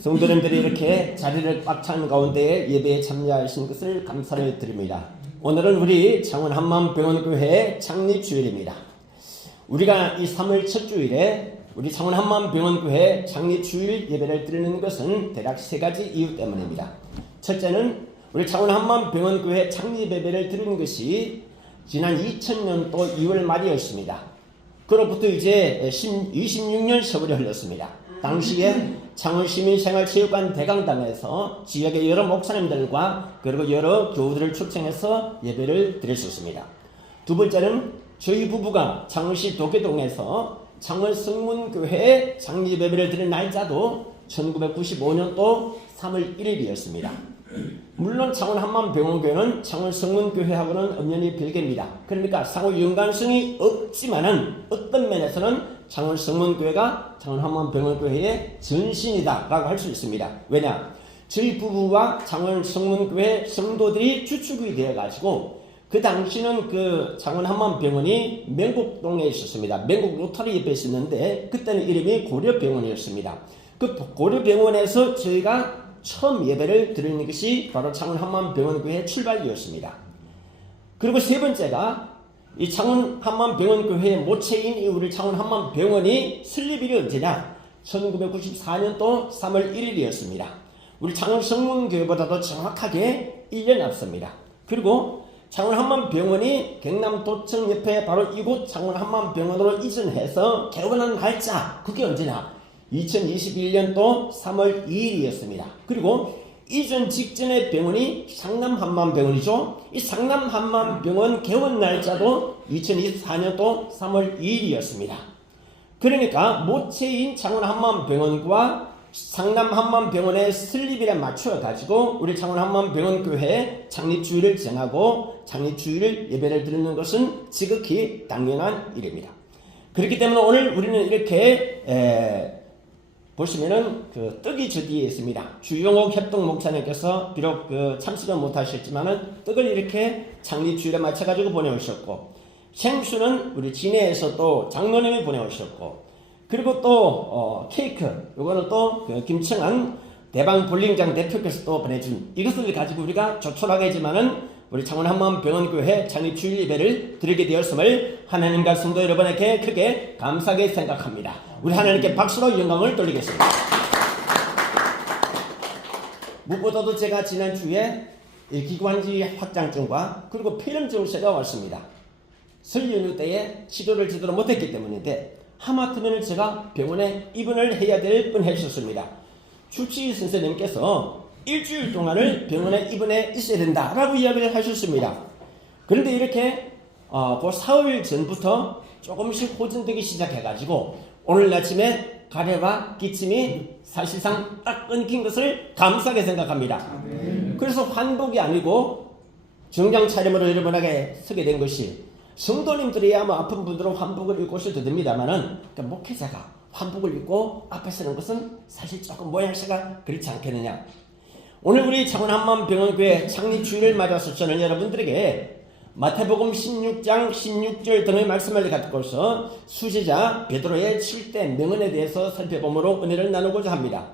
성도님들이 이렇게 자리를 꽉 찬 가운데 예배에 참여하신 것을 감사를 드립니다. 오늘은 우리 창원 한마음병원교회 창립주일입니다. 우리가 이 3월 첫 주일에 우리 창원 한마음병원교회 창립주일 예배를 드리는 것은 대략 세 가지 이유 때문입니다. 첫째는 우리 창원 한마음병원교회 창립 예배를 드리는 것이 지난 2000년도 2월 말이었습니다. 그로부터 이제 26년 세월이 흘렀습니다. 당시에 창원시민생활체육관 대강당에서 지역의 여러 목사님들과 그리고 여러 교우들을 초청해서 예배를 드렸었습니다. 두 번째는 저희 부부가 창원시 도계동에서 창원성문교회 창립 예배를 드린 날짜도 1995년도 3월 1일이었습니다. 물론 창원 한마음병원교회는 창원 성문교회하고는 엄연히 별개입니다. 그러니까 상호 연관성이 없지만은 어떤 면에서는 창원 성문교회가 창원 한마음병원교회의 전신이다라고 할 수 있습니다. 왜냐? 저희 부부와 창원 성문교회 성도들이 주축이 되어가지고 그 당시는 그 창원 한마음병원이 맹곡동에 있었습니다. 맹곡 로터리 옆에 있었는데 그때는 이름이 고려병원이었습니다. 그 고려병원에서 저희가 처음 예배를 드리는 것이 바로 창원 한마음병원교회의 출발이었습니다. 그리고 세 번째가 이 창원 한마음병원교회의 모체인 우리 창원 한마음병원이 설립일이 언제냐? 1994년도 3월 1일이었습니다. 우리 창원 성문교회보다도 정확하게 1년 앞섭니다. 그리고 창원 한마음병원이 경남도청 옆에 바로 이곳 창원 한마음병원으로 이전해서 개원한 날짜, 그게 언제냐? 2021년도 3월 2일이었습니다. 그리고 이전 직전의 병원이 상남한마음병원이죠. 이 상남한마음병원 개원 날짜도 2024년도 3월 2일이었습니다. 그러니까 모체인 창원 한마음병원과 상남한마음병원의 설립일에 맞춰 가지고 우리 창원 한마음병원교회 창립주일을 정하고 창립주일 예배를 드리는 것은 지극히 당연한 일입니다. 그렇기 때문에 오늘 우리는 이렇게 보시면은 그 떡이 저 뒤에 있습니다. 주용옥 협동 목사님께서 비록 참석은 못하셨지만은 떡을 이렇게 창립주일에 맞춰가지고 보내오셨고, 생수는 우리 진해에서 또 장로님이 보내오셨고, 그리고 또 케이크, 요거는 또 그 김청한 대방 볼링장 대표께서 또 보내준 이것을 가지고 우리가 조촐하게지만은 우리 창원 한마음병원교회 창립주일 예배를 드리게 되었음을 하나님과 성도 여러분에게 크게 감사하게 생각합니다. 우리 하나님께 박수로 영광을 돌리겠습니다. 무엇보다도 제가 지난주에 기관지 확장증과 그리고 폐렴증세가 왔습니다. 설 연휴 때에 치료를 제대로 못했기 때문인데 하마터면 제가 병원에 입원을 해야 될 뻔했었습니다. 주치의 선생님께서 일주일 동안을 병원에 입원해 있어야 된다라고 이야기를 하셨습니다. 그런데 이렇게 그 사흘 전부터 조금씩 호전되기 시작해가지고 오늘 아침에 가래와 기침이 사실상 딱 끊긴 것을 감사하게 생각합니다. 그래서 환복이 아니고 정장 차림으로 여러분에게 서게 된 것이, 성도님들이야 뭐 아픈 분들은 환복을 입고 오셔도 됩니다만은 그러니까 목회자가 환복을 입고 앞에 서는 것은 사실 조금 모양새가 그렇지 않겠느냐. 오늘 우리 창원 한마음병원교회 창립주일을 맞아서 저는 여러분들에게 마태복음 16장 16절 등의 말씀을 갖고서 수제자 베드로의 7대 명언에 대해서 살펴보므로 은혜를 나누고자 합니다.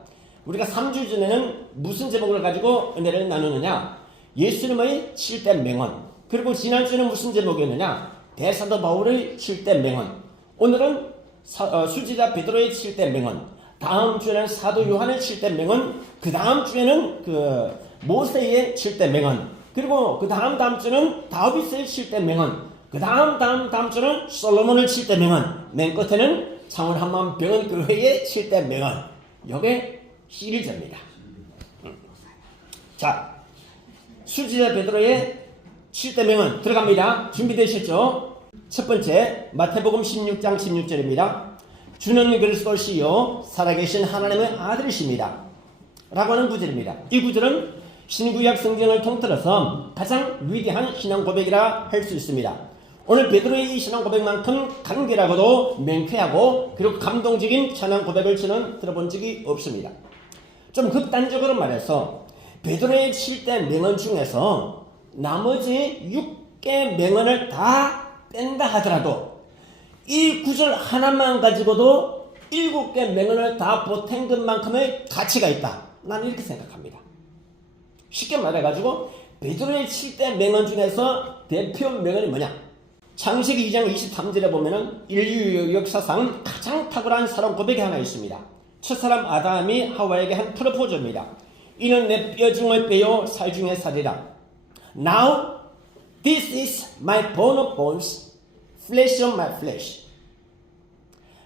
우리가 3주 전에는 무슨 제목을 가지고 은혜를 나누느냐? 예수님의 7대 명언. 그리고 지난주에는 무슨 제목이었느냐? 대사도 바울의 7대 명언. 오늘은 수제자 베드로의 7대 명언. 다음 주에는 사도 요한의 7대 명언, 그 다음 주에는 그 모세의 7대 명언, 그리고 그 다음 주는 다윗의 7대 명언, 그 다음 주는 솔로몬의 7대 명언, 맨 끝에는 창원 한마음병원교회의 7대 명언. 이게 시리즈입니다. 자, 수지자 베드로의 7대 명언 들어갑니다. 준비되셨죠? 첫 번째, 마태복음 16장 16절입니다. 주는 그리스도시요 살아계신 하나님의 아들이십니다 라고 하는 구절입니다. 이 구절은 신구약 성경을 통틀어서 가장 위대한 신앙 고백이라 할 수 있습니다. 오늘 베드로의 이 신앙 고백만큼 간결하고도 명쾌하고 그리고 감동적인 신앙 고백을 저는 들어본 적이 없습니다. 좀 극단적으로 말해서 베드로의 7대 명언 중에서 나머지 6개 명언을 다 뺀다 하더라도 이 구절 하나만 가지고도 7개 맹언을 다 보탠 것만큼의 가치가 있다. 나는 이렇게 생각합니다. 쉽게 말해가지고 베드로의 7대 맹언 중에서 대표 맹언이 뭐냐? 창세기 2장 23절에 보면은 인류 역사상 가장 탁월한 사랑 고백이 하나 있습니다. 첫사람 아담이 하와에게 한 프로포즈입니다. 이는 내 뼈 중의 뼈요 살 중의 살이라. Now this is my bone of bones, flesh of my flesh.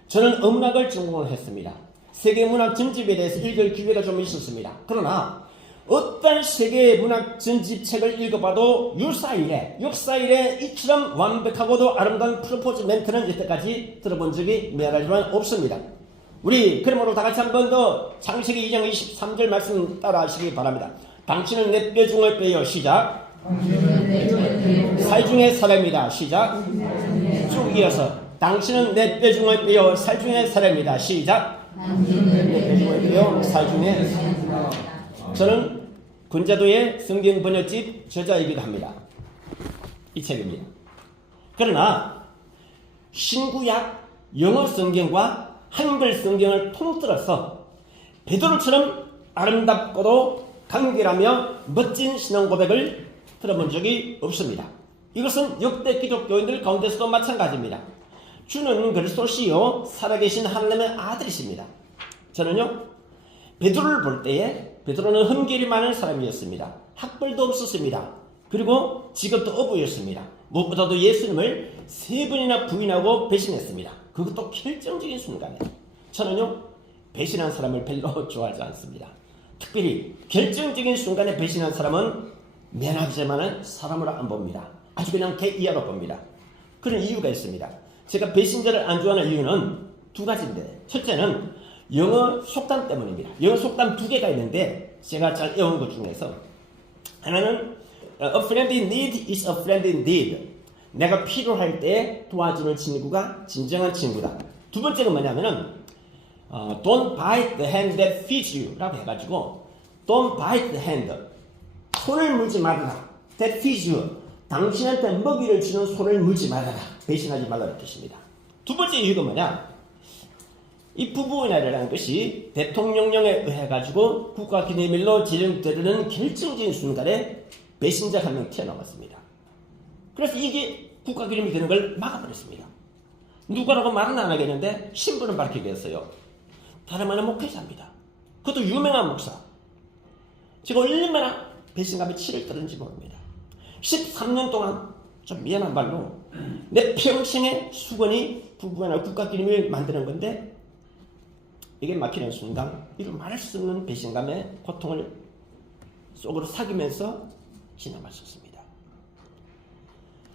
저는 음악을 전공을 했습니다. 세계문학 전집에 대해서 읽을 기회가 좀 있었습니다. 그러나 어떤 세계문학 전집책을 읽어봐도 육사일에 이처럼 완벽하고도 아름다운 프로포즈 멘트는 이때까지 들어본 적이 미안하지만 없습니다. 우리 그러므로 다같이 한 번 더 창세기 2장 23절 말씀 따라 하시기 바랍니다. 당신은 내 뼈 중의 뼈요. 시작. 살 중의 살입니다. 시작. 쭉 이어서 당신은 내 뼈 중의 뼈요 살 중의 살입니다. 시작. 내 뼈 중의 뼈요 살 중의 살입니다. 저는 군자도의 성경 번역집 저자이기도 합니다. 이 책입니다. 그러나 신구약 영어 성경과 한글 성경을 통틀어서 베드로처럼 아름답고도 간결하며 멋진 신앙 고백을 들어본 적이 없습니다. 이것은 역대 기독교인들 가운데서도 마찬가지입니다. 주는 그리스도시요 살아계신 하나님의 아들이십니다. 저는요 베드로를 볼 때에 베드로는 흠결이 많은 사람이었습니다. 학벌도 없었습니다. 그리고 직업도 어부였습니다. 무엇보다도 예수님을 3번이나 부인하고 배신했습니다. 그것도 결정적인 순간에. 저는요 배신한 사람을 별로 좋아하지 않습니다. 특별히 결정적인 순간에 배신한 사람은 미안하지만은 사람으로 안 봅니다. 아주 그냥 개 이하로 봅니다. 그런 이유가 있습니다. 제가 배신자를 안 좋아하는 이유는 2가지인데, 첫째는 영어 속담 때문입니다. 영어 속담 2개가 있는데 제가 잘 외운 것 중에서 하나는 A friend in need is a friend indeed. 내가 필요할 때 도와주는 친구가 진정한 친구다. 2번째는 뭐냐면은 Don't bite the hand that feeds you 라고 해가지고 Don't bite the hand, 손을 물지 말아라. That feeds you, 당신한테 먹이를 주는 손을 물지 말아라. 배신하지 말라는 뜻입니다. 2번째 이유가 뭐냐? 이 부부의날이라는 것이 대통령령에 의해 가지고 국가기념일로 지정되는 결정적인 순간에 배신자 한 명 튀어나왔습니다. 그래서 이게 국가기념이 되는 걸 막아버렸습니다. 누구라고 말은 안 하겠는데 신분은 밝히겠어요. 다름 아닌 목회자입니다. 그것도 유명한 목사. 제가 얼마나 배신감에 치를 떨었는지 모릅니다. 13년 동안 좀 미안한 말로 내 평생의 수건이 부부나 국가기념을 만드는 건데 이게 막히는 순간 이를 말할 수 없는 배신감의 고통을 속으로 사귀면서 지나갔었습니다.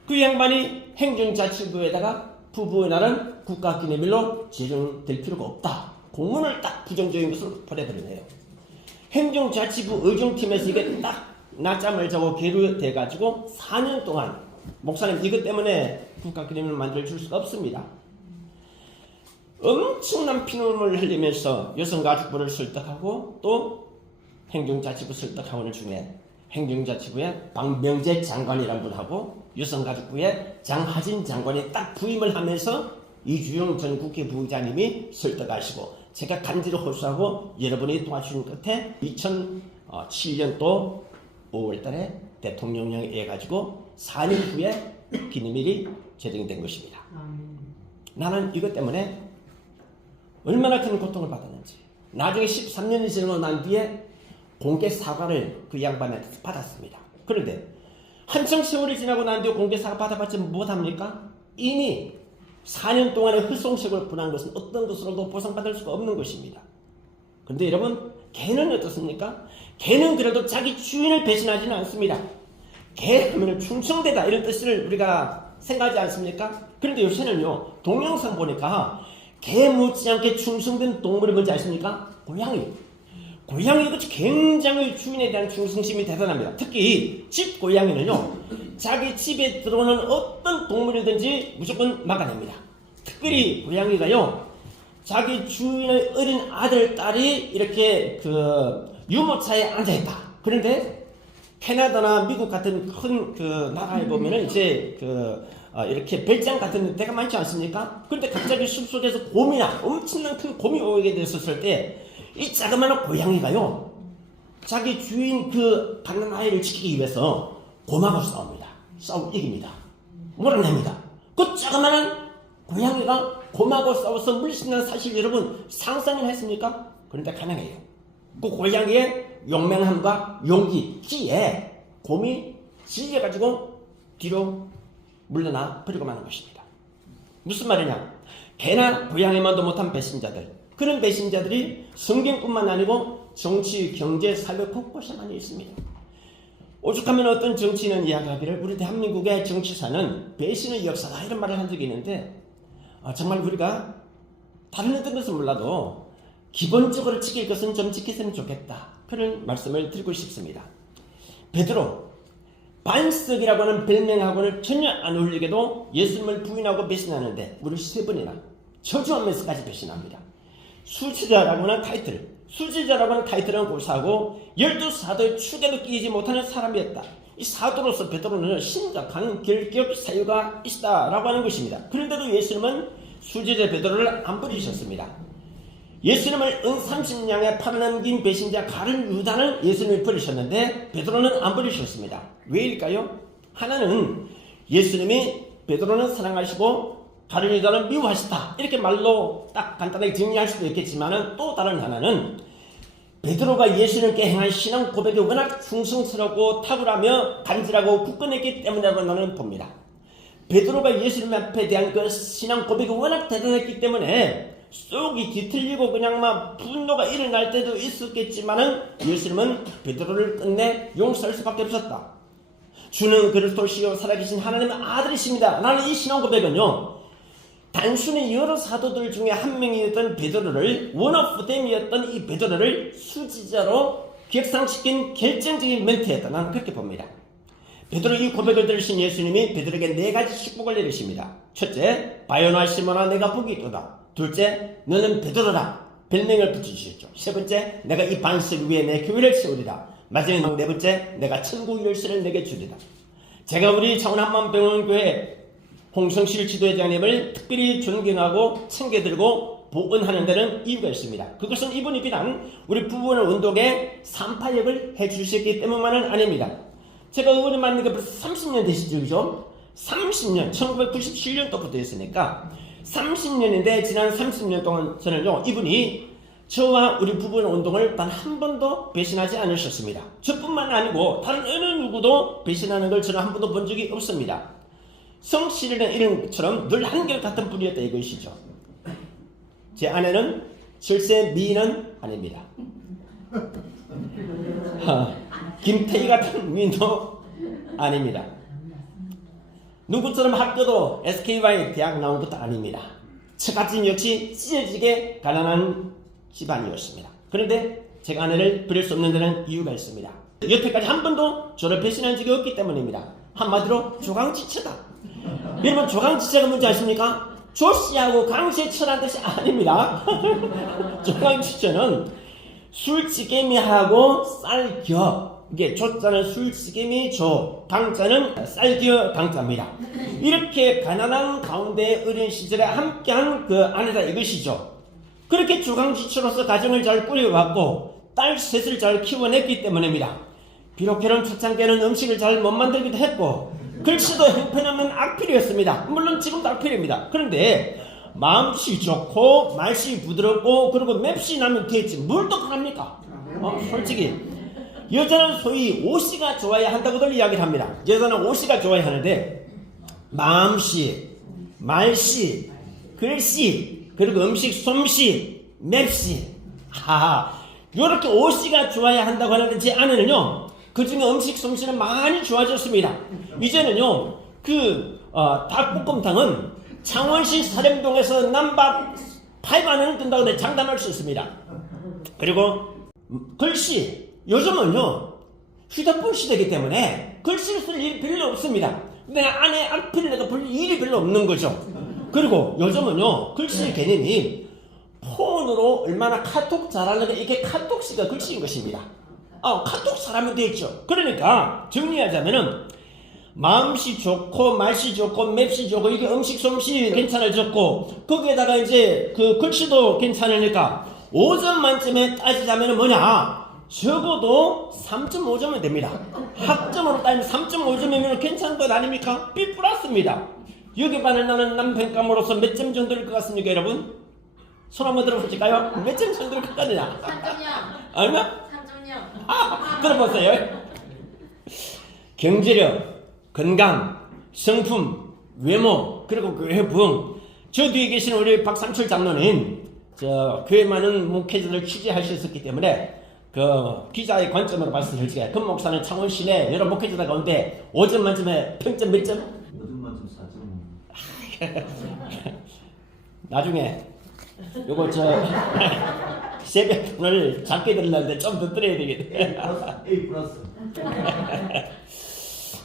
그 양반이 행정자치부에다가 부부의 날은 국가기념일로 지정될 필요가 없다. 공문을 딱 부정적인 것을 보내버리네요. 행정자치부 의정팀에서 이게 딱 낮잠을 자고 계류돼가지고 4년 동안 목사님 이것 때문에 국가기념일을 만들어줄 수가 없습니다. 엄청난 피눈물을 흘리면서 여성가족부를 설득하고 또 행정자치부 설득하는 중에 행정자치부에 박명재 장관이라는 분하고 여성가족부에 장하진 장관이 딱 부임을 하면서 이주영 전 국회 부의장님이 설득하시고 제가 간절히 호소하고 여러분이 도와주신 끝에 2007년도 5월달에 대통령령에 의해 가지고 4년 후에 기념일이 제정이 된 것입니다. 나는 이것 때문에 얼마나 큰 고통을 받았는지. 나중에 13년이 지나고 난 뒤에 공개 사과를 그 양반한테 받았습니다. 그런데 한참 세월이 지나고 난 뒤에 공개 사과 받아봤지 못합니까? 이미 4년 동안의 흘송색을 분한 것은 어떤 것으로도 보상받을 수가 없는 것입니다. 그런데 여러분, 개는 어떻습니까? 개는 그래도 자기 주인을 배신하지는 않습니다. 개 하면 충성되다 이런 뜻을 우리가 생각하지 않습니까? 그런데 요새는요, 동영상 보니까 개 못지않게 충성된 동물이 뭔지 아십니까? 고양이. 고양이가 굉장히 주인에 대한 충성심이 대단합니다. 특히 집 고양이는요, 자기 집에 들어오는 어떤 동물이든지 무조건 막아냅니다. 특별히 고양이가요, 자기 주인의 어린 아들, 딸이 이렇게 유모차에 앉아있다. 그런데 캐나다나 미국 같은 큰 나라에 보면은 이제 이렇게 별장 같은 데가 많지 않습니까? 그런데 갑자기 숲속에서 곰이나 엄청난 큰 곰이 오게 됐었을 때 이 자그마한 고양이가요 자기 주인 그 갓난아이를 지키기 위해서 곰하고 싸웁니다. 싸우고 이깁니다. 몰아냅니다. 그 자그마한 고양이가 곰하고 싸워서 물리친다는 사실 여러분 상상을 했습니까? 그런데 가능해요. 그 고양이의 용맹함과 용기, 기에 곰이 질려가지고 뒤로 물러나 버리고 마는 것입니다. 무슨 말이냐? 개나 고양이만도 못한 배신자들, 그런 배신자들이 성경뿐만 아니고 정치, 경제, 사회 곳곳에 많이 있습니다. 오죽하면 어떤 정치인은 이야기하기를 우리 대한민국의 정치사는 배신의 역사다 이런 말을 한 적이 있는데 정말 우리가 다른 어떤 것은 몰라도 기본적으로 지킬 것은 좀 지켰으면 좋겠다 그런 말씀을 드리고 싶습니다. 베드로 반석이라고 하는 별명하고는 전혀 안 어울리게도 예수님을 부인하고 배신하는데 무려 3번이나 저주하면서까지 배신합니다. 수지자라고 하는 타이틀, 수지자라고 하는 타이틀은 고사하고 12사도의 축에도 끼이지 못하는 사람이었다. 이 사도로서 베드로는 심각한 결격 사유가 있다라고 하는 것입니다. 그런데도 예수님은 수지자 베드로를 안 버리셨습니다. 예수님을 은 30냥에 팔아넘긴 배신자 가룟 유다는 예수님이 버리셨는데 베드로는 안 버리셨습니다. 왜일까요? 하나는 예수님이 베드로는 사랑하시고 가룟 유다는 미워하시다 이렇게 말로 딱 간단하게 정리할 수도 있겠지만 또 다른 하나는 베드로가 예수님께 행한 신앙 고백이 워낙 충성스럽고 탁월하며 간절하고 굳건했기 때문이라고 나는 봅니다. 베드로가 예수님 앞에 대한 그 신앙 고백이 워낙 대단했기 때문에 속이 뒤틀리고 그냥 막 분노가 일어날 때도 있었겠지만은 예수님은 베드로를 끝내 용서할 수밖에 없었다. 주는 그리스도시요 살아계신 하나님의 아들이십니다. 나는 이 신앙 고백은요 단순히 여러 사도들 중에 한 명이었던 베드로를 원오프댐이었던 이 베드로를 수지자로 격상시킨 결정적인 멘트였다. 나는 그렇게 봅니다. 베드로 이 고백을 들으신 예수님이 베드로에게 4가지 축복을 내리십니다. 첫째, 바요나 시몬아 내가 복이 있도다. 둘째, 너는 베드로라 별명을 붙이셨죠. 세 번째, 내가 이 반석 위에 내 교회를 세우리라. 마지막 4번째, 내가 천국 열쇠를 내게 주리라. 제가 우리 창원한만병원교회 홍성실 지도회장님을 특별히 존경하고 챙겨들고 복원하는 데는 이유가 있습니다. 그것은 이분이 비단 우리 부부의 운동에 산파역을 해주셨기 때문만은 아닙니다. 제가 의원을 만난 게 벌써 30년 되시죠, 그죠? 30년, 1997년도부터 했으니까 30년인데 지난 30년 동안 저는요 이분이 저와 우리 부부의 운동을 단 한 번도 배신하지 않으셨습니다. 저뿐만 아니고 다른 어느 누구도 배신하는 걸 저는 한 번도 본 적이 없습니다. 성실이나 이런 것처럼 늘 한결같은 분이었다 이것이죠. 제 아내는 절세 미인은 아닙니다. 김태희 같은 미인도 아닙니다. 누구처럼 학교도 SKY 대학 나온 것도 아닙니다. 저같은 역시 찢어지게 가난한 집안이었습니다. 그런데 제가 아내를 버릴 수 없는 데는 이유가 있습니다. 여태까지 한 번도 저를 배신한 적이 없기 때문입니다. 한마디로 조강지처다. 여러분 조강지처가 뭔지 아십니까? 조씨하고 강제처라는 뜻이 아닙니다. 조강지처는 술찌개미하고 쌀겨, 이게 조자는 술찌개미 조, 강자는 쌀겨 강자입니다. 이렇게 가난한 가운데 어린 시절에 함께한 그 아내다 이것이죠. 그렇게 조강지처로서 가정을 잘 꾸려왔고 딸 셋을 잘 키워냈기 때문입니다. 비록 결혼 초창기에는 음식을 잘 못 만들기도 했고 글씨도 형편없는 악필이었습니다. 물론 지금도 악필입니다. 그런데 마음씨 좋고 말씨 부드럽고 그리고 맵씨 나면 되겠지 뭘 또 바랍니까? 솔직히 여자는 소위 옷씨가 좋아야 한다고들 이야기를 합니다. 여자는 옷씨가 좋아야 하는데 마음씨, 말씨, 글씨 그리고 음식 솜씨, 맵씨 요렇게 옷씨가 좋아야 한다고 하는데 제 아내는요 그 중에 음식 솜씨는 많이 좋아졌습니다. 이제는요 닭볶음탕은 창원시 사령동에서 남밥 8만원을 든다고 장담할 수 있습니다. 그리고 글씨 요즘은요 휴대폰 시대이기 때문에 글씨를 쓸 일이 별로 없습니다. 근데 아내 앞필을 내가 볼 일이 별로 없는 거죠. 그리고 요즘은요 글씨 개념이 폰으로 얼마나 카톡 잘하려면 이게 카톡씨가 글씨인 것입니다. 카톡 잘하면 되겠죠. 그러니까 정리하자면은 마음씨 좋고 말씨 좋고 맵씨 좋고 이게 음식 솜씨 괜찮아졌고 거기에다가 이제 그 글씨도 괜찮으니까 5점 만점에 따지자면 뭐냐? 적어도 3.5점은 됩니다. 학점으로 따지면 3.5점이면 괜찮은 것 아닙니까? B 플러스입니다. 여기 반에 나는 남편감으로서 몇 점 정도일 것 같습니까, 여러분? 손 한번 들어보실까요? 몇 점 정도일 것 같느냐? 3.0. 얼마? 3.0. 들어보세요. 경제력, 건강, 성품, 외모, 그리고 교회 부흥. 저 뒤에 계신 우리 박삼철 장로님, 교회 많은 목회자들 취재하셨었기 때문에 그 기자의 관점으로 봤을 때 그 목사는 창원 시내 여러 목회자들 가운데 5점 만점에 평점 몇 점? 5점 만점 4점. 나중에 요거 세뱃돈을 작게 들려는데 좀 더 들어야 되겠네. A 플러스.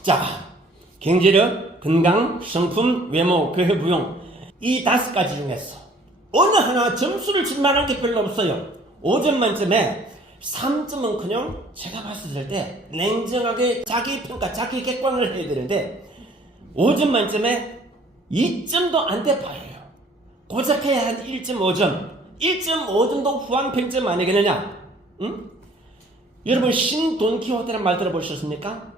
자, 경제력, 건강, 성품, 외모, 교회 부용 이 5가지 중에서 어느 하나 점수를 줄 만한 게 별로 없어요. 5점 만점에 3점은 그냥 제가 봤을 때 냉정하게 자기 평가, 자기 객관을 해야 되는데 5점 만점에 2점도 안 돼 봐요. 고작해야 한 1.5점, 1.5점도 후한 평점 아니겠느냐? 응? 여러분 신돈키호테라는 말 들어보셨습니까?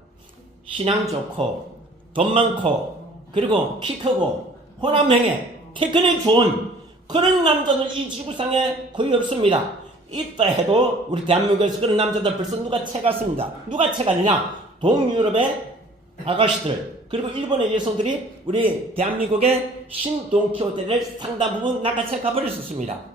신앙 좋고 돈 많고 그리고 키 크고 호남형에 테크닉 좋은 그런 남자들 이 지구상에 거의 없습니다. 있다 해도 우리 대한민국에서 그런 남자들 벌써 누가 채갔습니다. 누가 채가느냐? 동유럽의 아가씨들 그리고 일본의 여성들이 우리 대한민국의 신돈키호테를 상당 부분 낚아채 가버렸었습니다.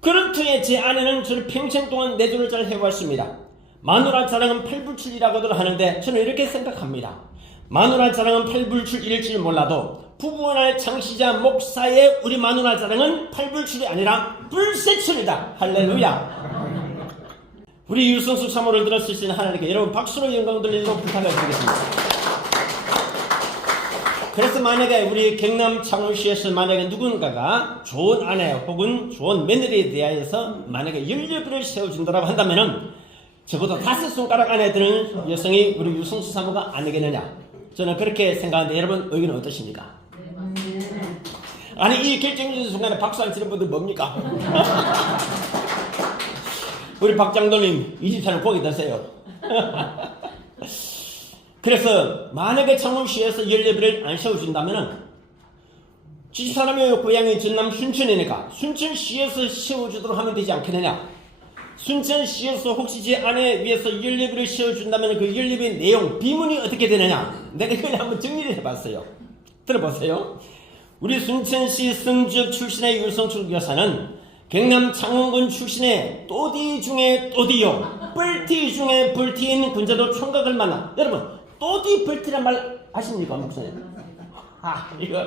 그런 터에 제 아내는 저를 평생 동안 내조를 잘 해왔습니다. 마누라 자랑은 팔불출이라고들 하는데 저는 이렇게 생각합니다. 마누라 자랑은 팔불출일지 몰라도 부부원할 창시자 목사의 우리 마누라 자랑은 팔불출이 아니라 불세출이다. 할렐루야. 우리 유성수 사모를 들었으신 하나님께 여러분 박수로 영광 돌리도록 부탁을 드리겠습니다. 그래서 만약에 우리 경남 창원시에서 만약에 누군가가 좋은 아내 혹은 좋은 며느리에 대하여서 만약에 연료비를 세워준다고 한다면은 적어도 5손가락 안에 드는 여성이 우리 유성수 사모가 아니겠느냐. 저는 그렇게 생각하는데 여러분 의견은 어떠십니까? 아니 이 결정적인 순간에 박수 안 치는 분들 뭡니까? 우리 박장도님 이 집사는 고기 드세요. 그래서 만약에 창원시에서 연료비를 안 세워준다면은 집사람의 고향이 전남 순천이니까 순천시에서 세워주도록 하면 되지 않겠느냐. 순천시에서 혹시 제 아내 위해서 연료비를 세워준다면 그 연료비 내용 비문이 어떻게 되느냐. 내가 이걸 한번 정리를 해봤어요. 들어보세요. 우리 순천시 성주역 출신의 유성철 교사는 경남 창원군 출신의 또디 중에 또디요 뿔티 중에 뿔티인 군자도 총각을 만나. 여러분 또디 뿔티란 말 아십니까 목사님? 이거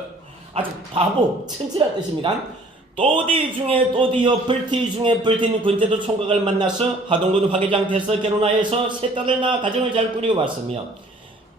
아주 바보 천치란 뜻입니다. 또디 중에 또디요 뿔티 중에 뿔티인 군자도 총각을 만나서 하동군 화개장 돼서 결혼하여서 세 딸을 낳아 가정을 잘 꾸려왔으며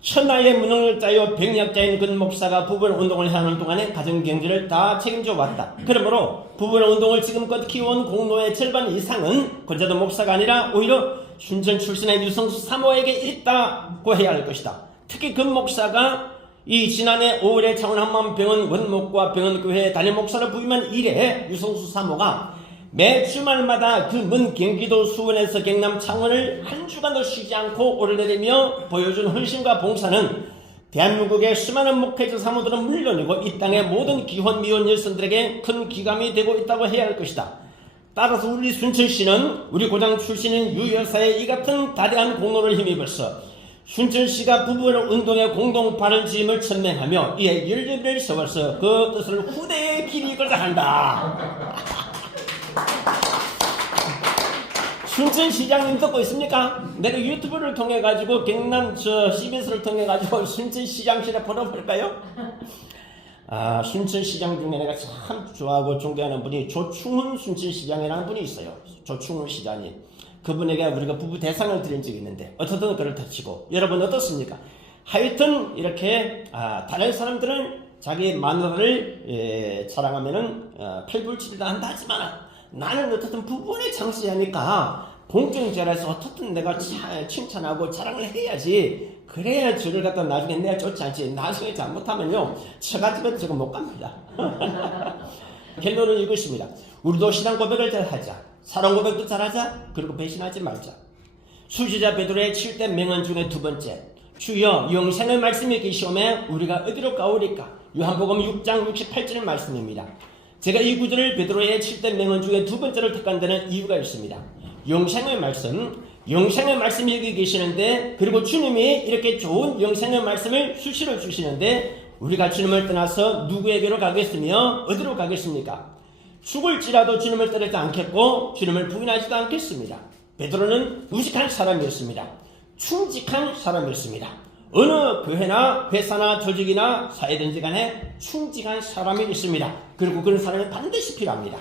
천하의 무능을 짜요 백약자인 근 목사가 부부의 운동을 하는 동안에 가정 경제를 다 책임져 왔다. 그러므로 부부의 운동을 지금껏 키워온 공로의 절반 이상은 권자도 목사가 아니라 오히려 순천 출신의 유성수 사모에게 있다고 해야 할 것이다. 특히 근 목사가 이 지난해 5월에 창원 한마음병원 원목과 병원교회 담임 목사로 부임한 이래 유성수 사모가 매 주말마다 그 먼 경기도 수원에서 경남 창원을 한 주간도 쉬지 않고 오르내리며 보여준 헌신과 봉사는 대한민국의 수많은 목회자 사모들은 물론이고 이 땅의 모든 기혼 미혼 여성들에게 큰 기감이 되고 있다고 해야 할 것이다. 따라서 우리 순천시는 우리 고장 출신인 유 여사의 이 같은 다대한 공로를 힘입어서 순천시가 부부의 운동의 공동 발언지임을 천명하며 이에 연료비를 세워서 그 뜻을 후대에 길이 이끌다 한다. 순천시장님 듣고 있습니까? 내가 유튜브를 통해 가지고 경남 CBS를 통해 가지고 순천시장실에 보내볼까요? 순천시장 중에 내가 참 좋아하고 존경하는 분이 조충훈 순천시장이라는 분이 있어요. 조충훈 시장님. 그분에게 우리가 부부 대상을 드린 적이 있는데 어떻든 그렇다 치고 여러분 어떻습니까? 하여튼 이렇게 다른 사람들은 자기 마누라를 자랑하면은 팔불출이다 한다 하지만 나는 어떻든 부부의 장수하니까 공정자라서 어떻든 내가 칭찬하고 자랑을 해야지. 그래야 저를 갖다 나중에 내가 쫓지 않지. 나중에 잘못하면요 처갓집에 저거 못 갑니다. 결론은 이것입니다. 우리도 신앙 고백을 잘하자. 사랑 고백도 잘하자. 그리고 배신하지 말자. 수지자 베드로의 7대 명언 중에 두 번째, 주여 영생의 말씀이 계시오매 우리가 어디로 가오리까? 요한복음 6장 68절 말씀입니다. 제가 이 구절을 베드로의 7대 명언 중에 두 번째를 택한 데는 이유가 있습니다. 영생의 말씀이 여기 계시는데, 그리고 주님이 이렇게 좋은 영생의 말씀을 수시로 주시는데, 우리가 주님을 떠나서 누구에게로 가겠으며 어디로 가겠습니까? 죽을지라도 주님을 떠나지 않겠고 주님을 부인하지도 않겠습니다. 베드로는 무식한 사람이었습니다. 충직한 사람이었습니다. 어느 교회나 회사나 조직이나 사회든지 간에 충직한 사람이 있습니다. 그리고 그런 사람이 반드시 필요합니다.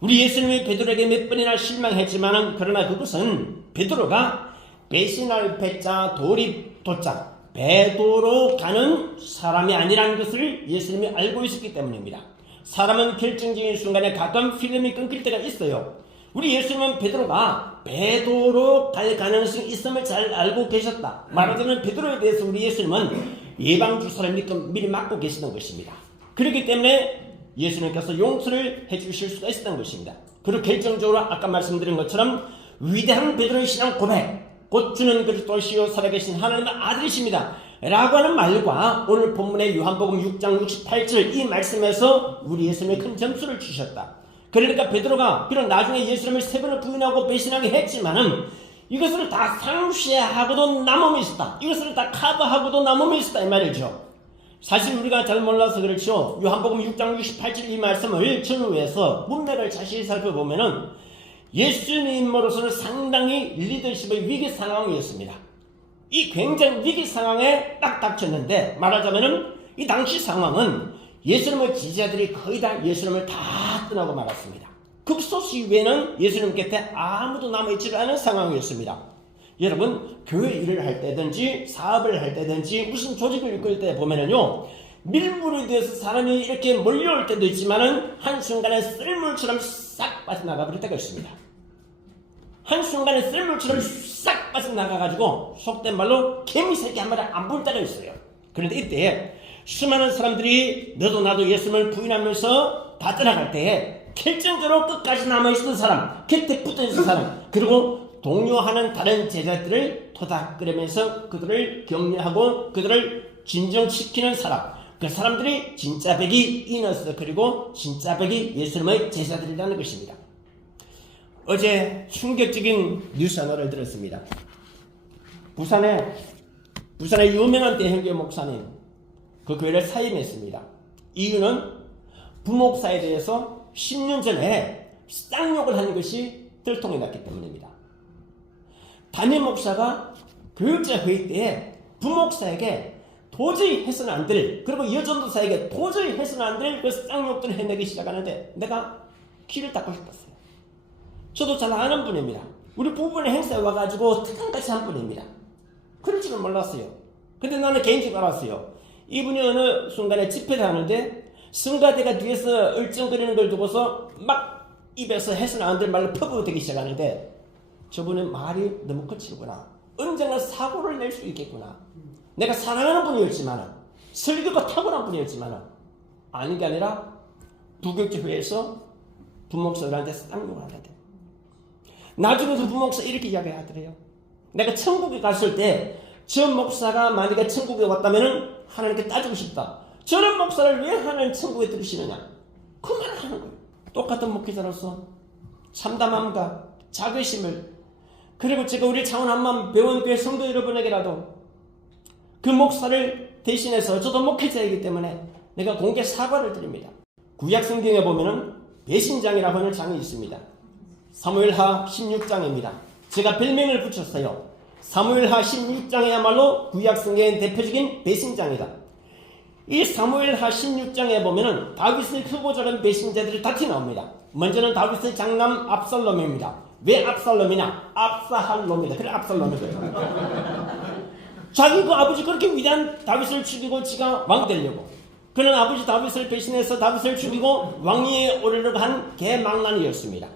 우리 예수님이 베드로에게 몇 번이나 실망했지만, 그러나 그것은 베드로가 배신할 배자 도립 도자 배도로 가는 사람이 아니라는 것을 예수님이 알고 있었기 때문입니다. 사람은 결정적인 순간에 가끔 필름이 끊길 때가 있어요. 우리 예수님은 베드로가 배도로 갈 가능성이 있음을 잘 알고 계셨다. 말하자면 베드로에 대해서 우리 예수님은 예방주사를 미리 맞고 계시던 것입니다. 그렇기 때문에 예수님께서 용서를 해주실 수가 있었던 것입니다. 그리고 결정적으로 아까 말씀드린 것처럼 위대한 베드로의 신앙 고백, 곧 주는 그리스도시요 살아계신 하나님의 아들이십니다 라고 하는 말과 오늘 본문의 요한복음 6장 68절 이 말씀에서 우리 예수님의 큰 점수를 주셨다. 그러니까 베드로가 비록 나중에 예수님을 세 번을 부인하고 배신하게 했지만은 이것을 다 상쇄하고도 남음이 있었다. 이것을 다 커버하고도 남음이 있었다 이 말이죠. 사실 우리가 잘 몰라서 그렇죠. 요한복음 6장 68절 이 말씀을 전후해서 문맥을 자세히 살펴보면은 예수님으로서는 상당히 리더십의 위기 상황이었습니다. 이 굉장히 위기 상황에 딱 닥쳤는데, 말하자면은 이 당시 상황은 예수님의 지지자들이 거의 다 예수님을 다 떠나고 말았습니다. 극소수 이외에는 예수님 곁에 아무도 남아있지 않은 상황이었습니다. 여러분, 교회 일을 할 때든지 사업을 할 때든지 무슨 조직을 이끌 때 보면은요, 밀물에 대해서 사람이 이렇게 몰려올 때도 있지만은 한순간에 썰물처럼 싹 빠져나가 버릴 때가 있습니다. 한순간에 썰물처럼 싹 빠져나가가지고 속된 말로 개미새끼 한 마리 안 보일 때가 있어요. 그런데 이때 수많은 사람들이 너도 나도 예수님을 부인하면서 다 떠나갈 때에 결정적으로 끝까지 남아있었던 사람, 곁에 붙어있는 사람, 그리고 동료하는 다른 제자들을 토닥거리면서 그들을 격려하고 그들을 진정시키는 사람, 그 사람들이 진짜 백이 이너스, 그리고 진짜 백이 예수님의 제자들이라는 것입니다. 어제 충격적인 뉴스 하나를 들었습니다. 부산의 유명한 대형교 목사님, 그 교회를 사임했습니다. 이유는 부목사에 대해서 10년 전에 쌍욕을 한 것이 들통이 났기 때문입니다. 담임 목사가 교육자 회의 때에 부목사에게 도저히 해서는 안 될, 그리고 여전도사에게 도저히 해서는 안 될 그 쌍욕들을 해내기 시작하는데 내가 귀를 닫고 싶었어요. 저도 잘 아는 분입니다. 우리 부부의 행사에 와가지고 특강까지 한 분입니다. 그럴 줄은 몰랐어요. 근데 나는 개인적으로 알았어요. 이분이 어느 순간에 집회를 하는데 성가대가 뒤에서 얼쩡거리는 걸 두고서 막 입에서 해서는 안 될 말로 퍼부어대기 시작하는데 저분은 말이 너무 거칠구나. 언젠가 사고를 낼 수 있겠구나. 내가 사랑하는 분이었지만, 설교가 탁월한 분이었지만, 아닌 게 아니라 부교육회에서 부목사들한테 쌍욕을 하는데, 나중에 그 부목사 이렇게 이야기하더래요. 내가 천국에 갔을 때 저 목사가 만약에 천국에 왔다면 하나님께 따지고 싶다. 저런 목사를 왜 하나님 천국에 들으시느냐, 그 말을 하는 거예요. 똑같은 목회자로서 참담함과 자괴심을, 그리고 제가 우리 창원 한만 배원교회 성도 여러분에게라도 그 목사를 대신해서, 저도 목회자이기 때문에 내가 공개 사과를 드립니다. 구약 성경에 보면은 배신장이라고 하는 장이 있습니다. 사무엘하 16장입니다. 제가 별명을 붙였어요. 사무엘하 16장이야말로 구약 성경의 대표적인 배신장이다. 이 사무엘하 16장에 보면은 다윗의 후보자는 배신자들이 다 나옵니다. 먼저는 다윗의 장남 압살롬입니다. 왜 압살롬이냐? 압사할롬이다. 그래 압살롬인 거예요. 자기 그 아버지 그렇게 위대한 다윗을 죽이고 지가 왕 되려고, 그는 아버지 다윗을 배신해서 다윗을 죽이고 왕위에 오르려고 한 개망난이었습니다.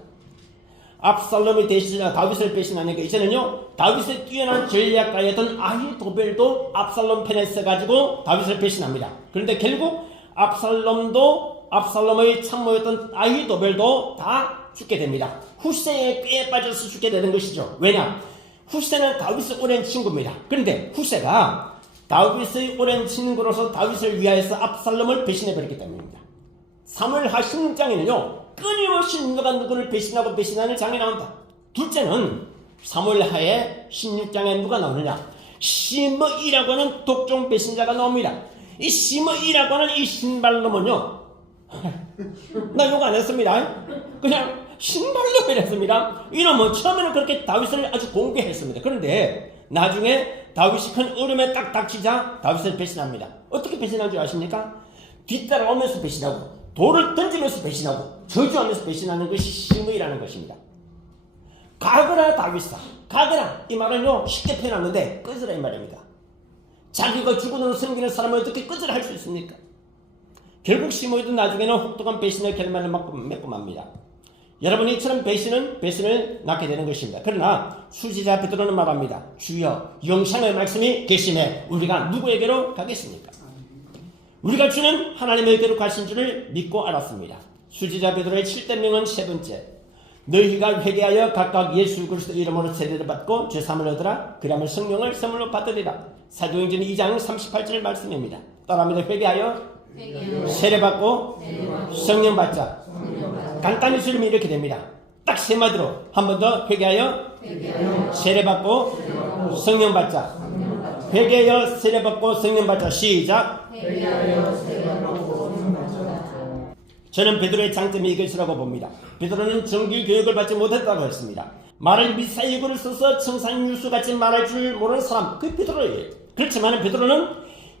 압살롬이 대신하여 다윗을 배신하니까 이제는요 다윗의 뛰어난 전략가였던 아히도벨도 압살롬 편에 서가지고 다윗을 배신합니다. 그런데 결국 압살롬의 참모였던 아히도벨도 다 죽게 됩니다. 후세의 꾀에 빠져서 죽게 되는 것이죠. 왜냐? 후세는 다윗의 오랜 친구입니다. 그런데 후세가 다윗의 오랜 친구로서 다윗을 위하여서 압살롬을 배신해버렸기 때문입니다. 사무엘하 16장에는요 끊임없이 누가 누구를 배신하고 배신하는 장이 나온다. 둘째는 사무엘하의 16장에 누가 나오느냐? 시므이라고 하는 독종 배신자가 나옵니다. 이 시므이라고 하는 이 신발놈은요 나 욕 안 했습니다. 그냥 신발놈이랬습니다. 이놈은 처음에는 그렇게 다윗을 아주 공개했습니다. 그런데 나중에 다윗이 큰 어려움에 딱 닥치자 다윗을 배신합니다. 어떻게 배신한 줄 아십니까? 뒤따라오면서 배신하고 돌을 던지면서 배신하고 저주하면서 배신하는 것이 시므이라는 것입니다. 가거라 다윗아, 가거라 이 말은요 쉽게 표현하는데 꺼져라 이 말입니다. 자기가 죽음으로 섬기는 사람을 어떻게 꺼져라 할 수 있습니까? 결국 시므이도 나중에는 혹독한 배신의 결말을 맺고 맙니다. 여러분 이처럼 배신을 낳게 되는 것입니다. 그러나 수지자 베드로는 말합니다. 주여 영생의 말씀이 계시매 우리가 누구에게로 가겠습니까? 우리가 주는 하나님에게로 가신 줄을 믿고 알았습니다. 수지자 베드로의 7대 명은 세 번째, 너희가 회개하여 각각 예수 그리스도 이름으로 세례를 받고 죄사함을 얻으라. 그리하면 성령을 선물로 받으리라. 사도행전 2장 38절 말씀입니다. 따라합니다. 회개하여 세례 받고 성령 받자. 간단히 설명이 이렇게 됩니다. 딱 세 마디로 한 번 더 회개하여 세례 받고 성령 받자. 회개하여 세례 받고 성령 받자. 시작. 저는 베드로의 장점이 이것이라고 봅니다. 베드로는 정규 교육을 받지 못했다고 했습니다. 말을 미사일구를 써서 청산유수같이 말할 줄 모르는 사람, 그 베드로예요. 그렇지만 베드로는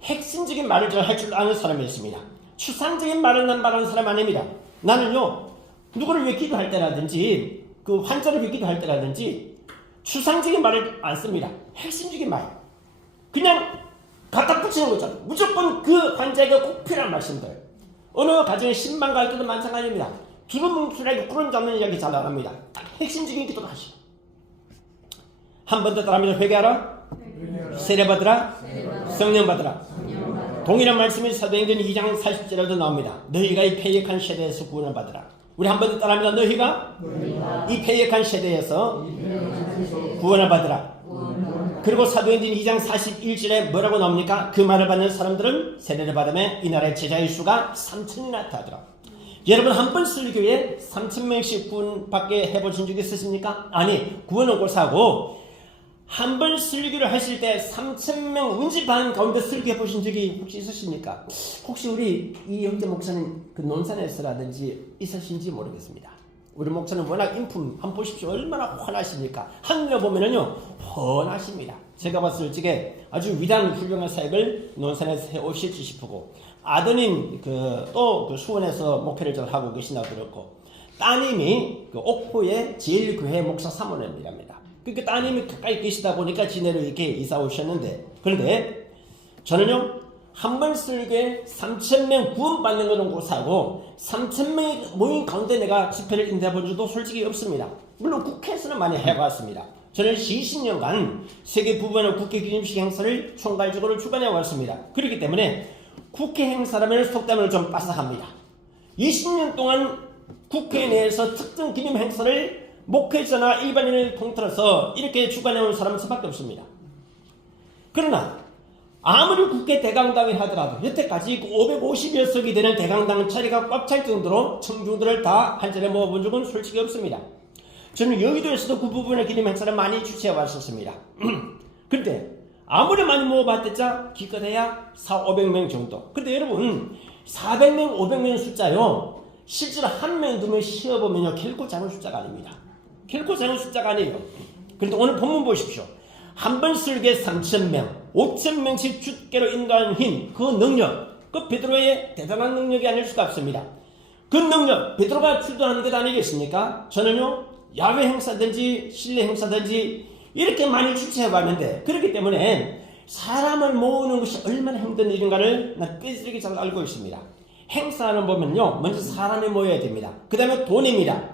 핵심적인 말을 할 줄 아는 사람이었습니다. 추상적인 말을 말하는 사람 아닙니다. 나는요 누구를 위해 기도할 때라든지 그 환자를 위해 기도할 때라든지 추상적인 말을 안 씁니다. 핵심적인 말, 그냥 갖다 붙이는 거잖아요. 무조건 그 환자에게 꼭 필요한 말씀들. 어느 가정에 신방 갈 때도 마찬가지입니다. 두루뭉술하게 구름 잡는 이야기 잘 나갑니다. 딱 핵심적인 기도도 하시고. 한 번 더 따라합니다. 회개하라, 세례 받으라, 성령 받으라. 동일한 말씀이 사도행전 2장 40절에도 나옵니다. 너희가 이 패역한 세대에서 구원을 받으라. 우리 한 번 더 따라합니다. 너희가 이 패역한 세대에서 구원을 받으라. 그리고 사도행전 2장 41절에 뭐라고 나옵니까? 그 말을 받는 사람들은 세례를 받으며 이 나라의 제자의 수가 3,000이 나타나더라. 여러분 한 번 설교에 3,000명씩 구원받게 해보신 적 있으십니까? 아니, 구원은 고사하고 한 번 설교를 하실 때 3,000명 운집하는 가운데 설교해 보신 적이 혹시 있으십니까? 혹시 우리 이 형제 목사님 그 논산에서라든지 있으신지 모르겠습니다. 우리 목사는 워낙 인품 한번 보십시오. 얼마나 환하십니까? 하늘에 보면은요 훤하십니다. 제가 봤을 적에 아주 위대한 훌륭한 사역을 논산에서 해오실지 싶고, 아드님 또 수원에서 목회를 잘 하고 계신다고 들었고, 따님이 그 옥포의 제일교회 목사 사모님이랍니다. 그러니까 따님이 가까이 계시다 보니까 지내로 이렇게 이사 오셨는데, 그런데 저는요 한 번 설교에 3,000명 구원받는 것은 고사하고 3,000명이 모인 가운데 내가 집회를 인도해 본 적도 솔직히 없습니다. 물론 국회에서는 많이 해봤습니다. 저는 20년간 세계 부부의 국회 기념식 행사를 총괄적으로 주관해 왔습니다. 그렇기 때문에 국회 행사라면 속담을 좀 빠삭합니다. 20년 동안 국회 내에서 특정 기념 행사를 목회자나 일반인을 통틀어서 이렇게 주관해 온 사람은 저밖에 없습니다. 그러나 아무리 국회 대강당이 하더라도 여태까지 550여 석이 되는 대강당 자리가 꽉 찰 정도로 청중들을 다 한 자리에 모아본 적은 솔직히 없습니다. 저는 여의도에서도 그 부분의 기념 행사를 많이 주최해 왔었습니다. 그런데 아무리 많이 모아봤댔자 기껏해야 400~500명 정도. 근데 여러분 400명, 500명 숫자요 실제로 한 명, 두 명 쉬어보면요 결코 작은 숫자가 아닙니다. 결코 작은 숫자가 아니에요. 그런데 오늘 본문 보십시오. 한 번 설교에 3,000명, 5,000명씩 주께로 인도하는 힘, 그 능력, 그 베드로의 대단한 능력이 아닐 수가 없습니다. 그 능력, 베드로가 주도하는 것 아니겠습니까? 저는요 야외 행사든지 실내 행사든지 이렇게 많이 주최해봤는데, 그렇기 때문에 사람을 모으는 것이 얼마나 힘든 일인가를 난 꿰뚫게 잘 알고 있습니다. 행사를 보면요 먼저 사람이 모여야 됩니다. 그 다음에 돈입니다.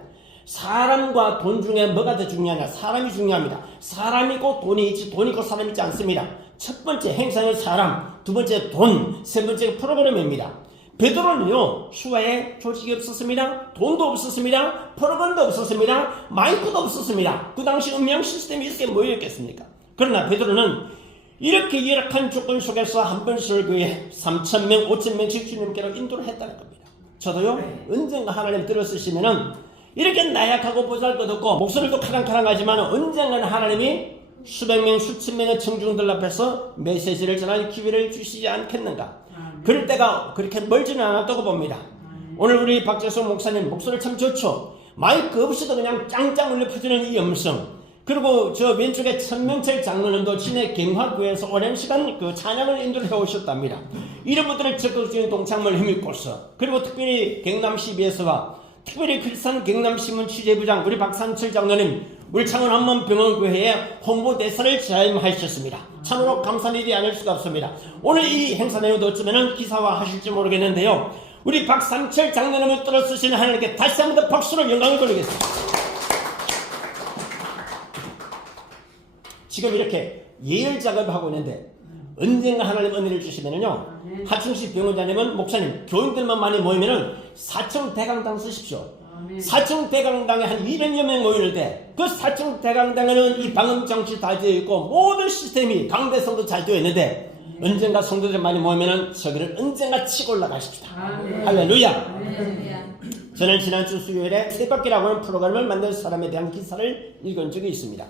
사람과 돈 중에 뭐가 더 중요하냐? 사람이 중요합니다. 사람이고 돈이 있지 돈이 있고 사람이 있지 않습니다. 첫 번째 행사는 사람, 두 번째 돈, 세 번째 프로그램입니다. 베드로는요, 수화에 조직이 없었습니다. 돈도 없었습니다. 프로그램도 없었습니다. 마이크도 없었습니다. 그 당시 음향 시스템이 있을 게 뭐였겠습니까? 그러나 베드로는 이렇게 열악한 조건 속에서 한 번 설교에 3,000명, 5,000명씩 주님께로 인도를 했다는 겁니다. 저도요, 언젠가 하나님 들어쓰시면은 이렇게 나약하고 보잘것없고 목소리도 카랑카랑하지만 언젠가는 하나님이 수백 명, 수천 명의 청중들 앞에서 메시지를 전할 기회를 주시지 않겠는가? 그럴 때가 그렇게 멀지는 않았다고 봅니다. 오늘 우리 박재수 목사님 목소리 참 좋죠. 마이크 없이도 그냥 짱짱 울려 퍼지는 이 음성. 그리고 저 왼쪽에 천명철 장로님도 진해 경화교에서 오랜 시간 그 찬양을 인도를 해오셨답니다. 이런 분들을 적극적인 동참을 힘입고서, 그리고 특별히 경남 CBS와 특별히 크리스찬 경남신문 취재부장 우리 박상철 장로님, 우리 창원 한문병원교회의 홍보대사를 자임하셨습니다. 참으로 감사한 일이 아닐 수가 없습니다. 오늘 이 행사 내용도 어쩌면 기사화하실지 모르겠는데요, 우리 박상철 장로님을 떨어 쓰시는 하나님께 다시 한 번 더 박수로 영광을 돌리겠습니다. 지금 이렇게 예열 작업하고 있는데 언젠가 하나님 은혜를 주시면은요, 하충식 병원장님은 목사님 교인들만 많이 모이면은 4층 대강당 쓰십시오. 4층 대강당에 한 200여 명 모이는 데 그 4층 대강당에는 이 방음 장치 다 되어 있고 모든 시스템이 강대성도 잘 되어 있는데 언젠가 성도들 많이 모이면은 저기를 언젠가 치고 올라가십시다. 할렐루야. 저는 지난주 수요일에 새바퀴라고 하는 프로그램을 만든 사람에 대한 기사를 읽은 적이 있습니다.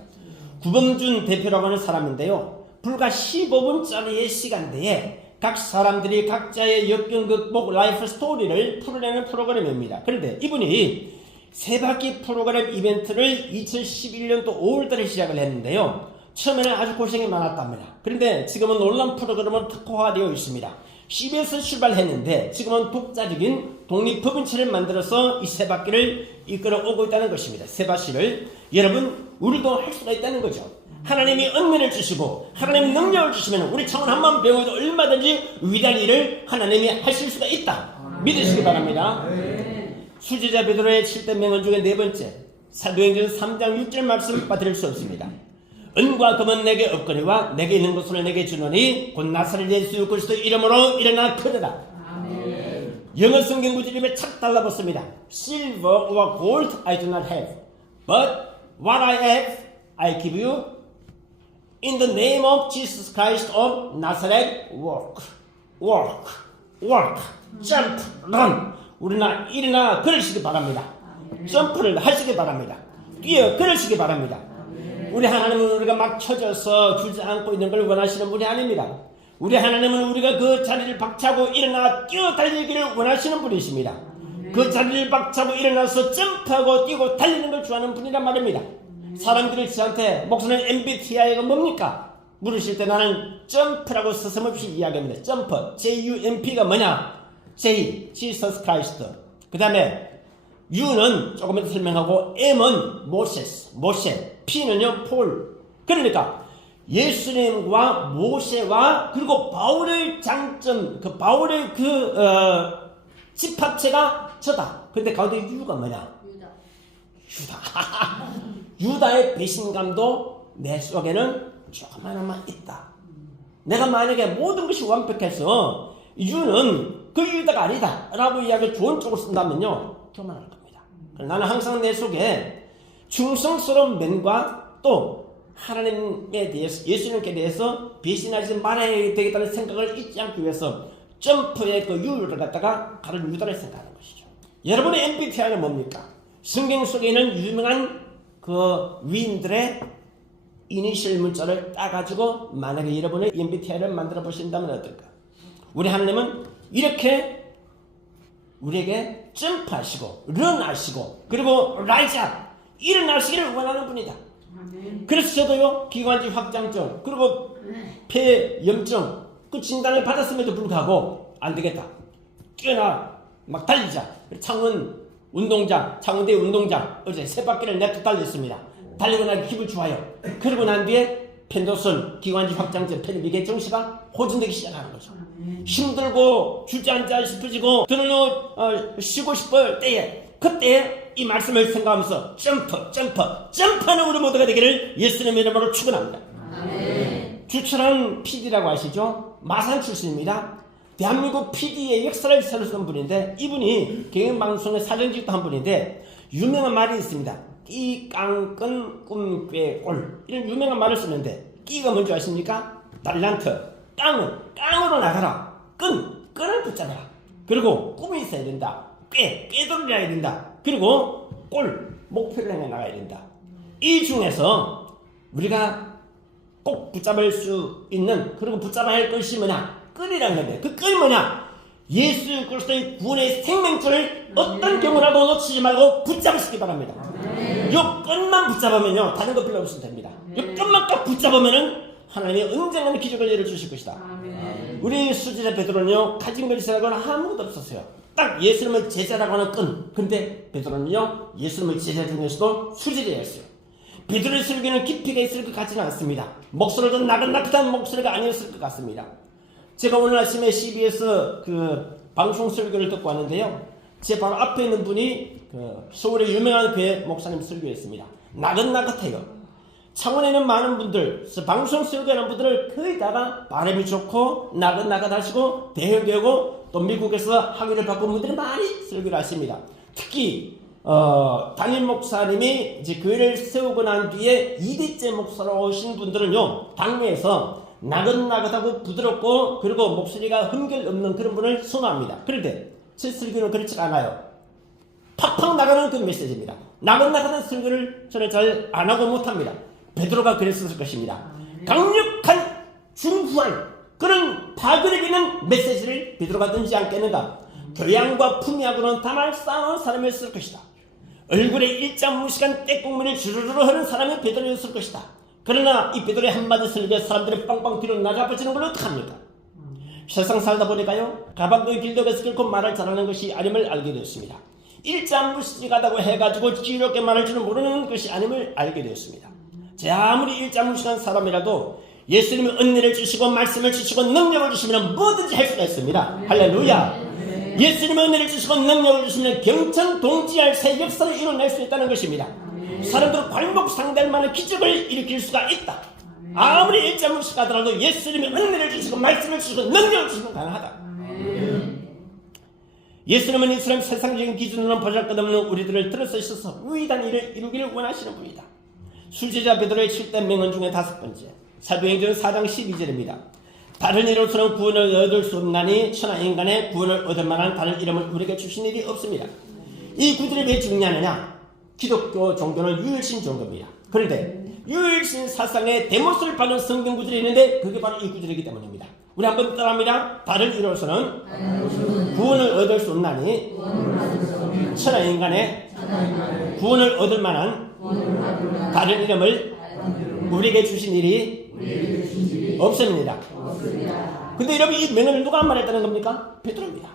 구범준 대표라고 하는 사람인데요, 불과 15분짜리의 시간대에 각 사람들이 각자의 역경 극복 라이프 스토리를 풀어내는 프로그램입니다. 그런데 이분이 세바퀴 프로그램 이벤트를 2011년도 5월달에 시작을 했는데요, 처음에는 아주 고생이 많았답니다. 그런데 지금은 놀라운 프로그램으로 특화되어 있습니다. CBS 출발했는데 지금은 독자적인 독립법인체를 만들어서 이 세바퀴를 이끌어 오고 있다는 것입니다. 세바퀴를 여러분, 우리도 할 수가 있다는 거죠. 하나님이 은혜를 주시고 하나님이 능력을 주시면 우리 창원 한만병원도 얼마든지 위대한 일을 하나님이 하실 수가 있다. 믿으시기 바랍니다. 수제자 베드로의 7대 명언 중에 네 번째, 사도행전 3장 6절 말씀 빠뜨릴 수 없습니다. 은과 금은 내게 없거니와 내게 있는 것을 내게 주노니 곧 나사렛 예수 그리스도 이름으로 일어나 걸으라. 영어 성경 구절 입에 착 달라붙습니다. Silver or gold I do not have, but what I have I give you. In the name of Jesus Christ of Nazareth, walk, walk, walk, jump, run. 우리나 일어나 걸으시기 바랍니다. 점프를 하시기 바랍니다. 뛰어 걸으시기 바랍니다. 우리 하나님은 우리가 막 쳐져서 주저앉고 있는 걸 원하시는 분이 아닙니다. 우리 하나님은 우리가 그 자리를 박차고 일어나 뛰어 달리기를 원하시는 분이십니다. 그 자리를 박차고 일어나서 점프하고 뛰고 달리는 걸 좋아하는 분이란 말입니다. 사람들이 저한테 목사님 MBTI가 뭡니까? 물으실 때 나는 점프라고 서슴없이 이야기합니다. 점프, JUMP가 뭐냐? J, Jesus Christ. 그 다음에 U는 조금 더 설명하고, M은 모세, P는요 폴. 그러니까 예수님과 모세와 그리고 바울의 장점, 그 바울의 집합체가 저다. 근데 가운데 유가 뭐냐? 유다. 유다의 배신감도 내 속에는 조금만 있다. 내가 만약에 모든 것이 완벽해서 유는 그 유다가 아니다 라고 이야기를 좋은 쪽으로 쓴다면요, 교만할 겁니다. 나는 항상 내 속에 충성스러운 면과 또 하나님에 대해서, 예수님께 대해서 배신하지 말아야 되겠다는 생각을 잊지 않기 위해서 점프의 그 유를 갖다가 다른 유다를 생각하는 것이죠. 여러분의 MBTI는 뭡니까? 성경 속에 있는 유명한 그 위인들의 이니셜 문자를 따가지고 만약에 여러분의 MBTI를 만들어 보신다면 어떨까? 우리 하나님은 이렇게 우리에게 점프하시고 런하시고 그리고 라이즈업 일어나시기를 원하는 분이다. 그래서 저도요, 기관지 확장증 그리고 폐염증 그 진단을 받았음에도 불구하고 안 되겠다, 뛰어나 막 달리자. 창원대 운동장 어제 세 바퀴를 내터 달렸습니다. 달리고 나니 기분 좋아요. 그러고 난 뒤에 펜도선 기관지 확장증 펜비계 정시가 호전되기 시작하는 거죠. 힘들고 주저앉아 싶어지고 들어 쉬고 싶을 때에 그때 이 말씀을 생각하면서 점프하는 우리 모두가 되기를 예수님의 이름으로 축원합니다. 주철한 PD라고 아시죠? 마산 출신입니다. 대한민국 PD의 역사를 세웠던 분인데 이분이 경영방송의 사정직도 한 분인데 유명한 말이 있습니다. 끼, 깡, 끈, 꿈, 꼴 이런 유명한 말을 쓰는데 끼가 뭔지 아십니까? 달란트. 깡으로 나가라. 끈을 붙잡아라. 그리고 꿈이 있어야 된다. 꾀돌이라야 된다. 그리고 꼴, 목표를 향해 나가야 된다. 이 중에서 우리가 꼭 붙잡을 수 있는, 그리고 붙잡아야 할 것이 뭐냐? 끈이라는 건데, 그 끈이 뭐냐? 예수 그리스도의 구원의 생명줄을 어떤 경우라도 놓치지 말고 붙잡으시기 바랍니다. 요 끈만 붙잡으면요, 다른 거 필요 없어도 됩니다. 요 끈만 딱 붙잡으면은 하나님이 언젠가는 기적을 열어주실 것이다. 우리 수제자 베드로는요, 가진 것이라고는 아무것도 없었어요. 딱 예수님을 제자라고 하는 끈. 근데 베드로는요, 예수님을 제자 중에서도 수제자였어요. 베드로의 설교는 깊이가 있을 것 같지는 않습니다. 목소리도 나긋나긋한 목소리가 아니었을 것 같습니다. 제가 오늘 아침에 CBS 방송 설교를 듣고 왔는데요, 제 바로 앞에 있는 분이 서울의 유명한 교회 목사님 설교였습니다. 나긋나긋해요. 창원에 있는 많은 분들, 방송 설교하는 분들을 거의 다가 발음이 좋고 나긋나긋하시고 대형되고 또 미국에서 학위를 받고 분들이 많이 설교를 하십니다. 특히 담임 목사님이 이제 교회를 세우고 난 뒤에 2대째 목사로 오신 분들은요, 당내에서 나긋나긋하고 부드럽고 그리고 목소리가 흠결 없는 그런 분을 선호합니다. 그런데 제 설교는 그렇지 않아요. 팍팍 나가는 그 메시지입니다. 나긋나긋한 설교를 저는 잘 안 하고 못합니다. 베드로가 그랬을 것입니다. 강력한 중후한 그런 파괴력 있는 메시지를 베드로가 던지지 않겠는가. 교양과 품위하고는 담을 쌓아놓은 사람이었을 것이다. 얼굴에 일자무시한 떼국물이 주르르 흐르는 사람이 베드로였을 것이다. 그러나 이 베드로의 한마디 설교에 사람들이 빵빵 뒤로 나가버지는 걸 어떡합니까? 세상 살다 보니까요, 가방도 길덕에서 결코 말을 잘하는 것이 아님을 알게 되었습니다. 일자무시하다고 해가지고 지혜롭게 말할 줄은 모르는 것이 아님을 알게 되었습니다. 제 아무리 일자무시한 사람이라도 예수님이 은혜를 주시고 말씀을 주시고 능력을 주시면 뭐든지 할 수가 있습니다. 할렐루야. 예수님이 은혜를 주시고 능력을 주시면 경천 동지할 새 역사를 이뤄낼 수 있다는 것입니다. 사람들은 발목 상대할 만한 기적을 일으킬 수가 있다. 아무리 일자무시하더라도 예수님이 은혜를 주시고 말씀을 주시고 능력을 주시면 가능하다. 예수님은 이처럼 세상적인 기준으로는 보잘것없는 우리들을 들어서셔서 위대한 일을 이루기를 원하시는 분이다. 수제자 베드로의 7대 명언 중에 5번째, 사도행전 4장 12절입니다. 다른 이로서는 구원을 얻을 수 없나니 천하 인간의 구원을 얻을 만한 다른 이름을 우리에게 주신 일이 없습니다. 이 구절이 왜 중요하느냐? 기독교 종교는 유일신 종교입니다. 그런데 유일신 사상의 대못을 받는 성경 구절이 있는데 그게 바로 이 구절이기 때문입니다. 우리 한번 따라합니다. 다른 이로서는 구원을 얻을 수 없나니 천하 인간의 구원을 얻을 만한 다른 이름을 우리에게 주신 일이 없습니다. 근데 여러분, 이 명언을 누가 말했다는 겁니까? 베드로입니다.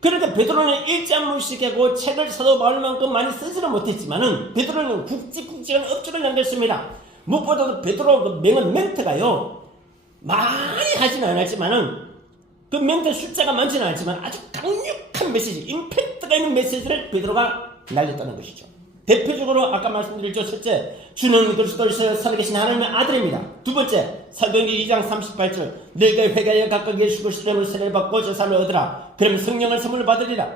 그러니까 베드로는 일자무식하고 책을 사도 바울만큼 많이 쓰지는 못했지만은 베드로는 굵직굵직한 업적을 남겼습니다. 무엇보다도 베드로 그 명언 멘트가요, 많이 하지는 않았지만은 그 멘트 숫자가 많지는 않지만 아주 강력한 메시지, 임팩트가 있는 메시지를 베드로가 날렸다는 것이죠. 대표적으로 아까 말씀드렸죠. 첫째, 주는 그리스도에서 살아계신 하나님의 아들입니다. 두 번째, 사도행전 2장 38절, 너희가 회개하여 각각 예수 그리스도의 세례를 받고 죄사함을 얻으라. 그럼 성령을 선물을 받으리라.